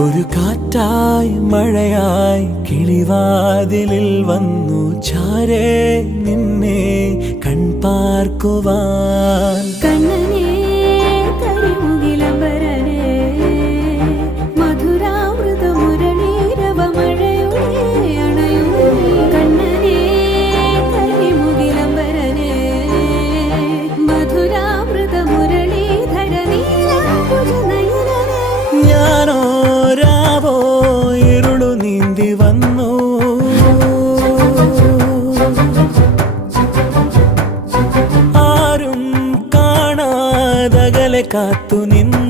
ഒരു കാറ്റായി മഴയായി കിളിവാതിലിൽ വന്നു ചാരേ നിന്നെ കൺപാർക്കുവാൻ. കണ്ണനേ കരിമുകിലംബരനേ മധുരാമൃത മുരളീരവ മഴയുടെ അണയുമേ. കണ്ണനേ കരിമുകിലംബരനേ മധുരാമൃത മുരളീധര നീലാംബുജനയനനേ. ഞാനോ രാവോ ഇരുളു നീന്തി വന്നു, ആരും കാണാതകലെ കാത്തു നിന്നു.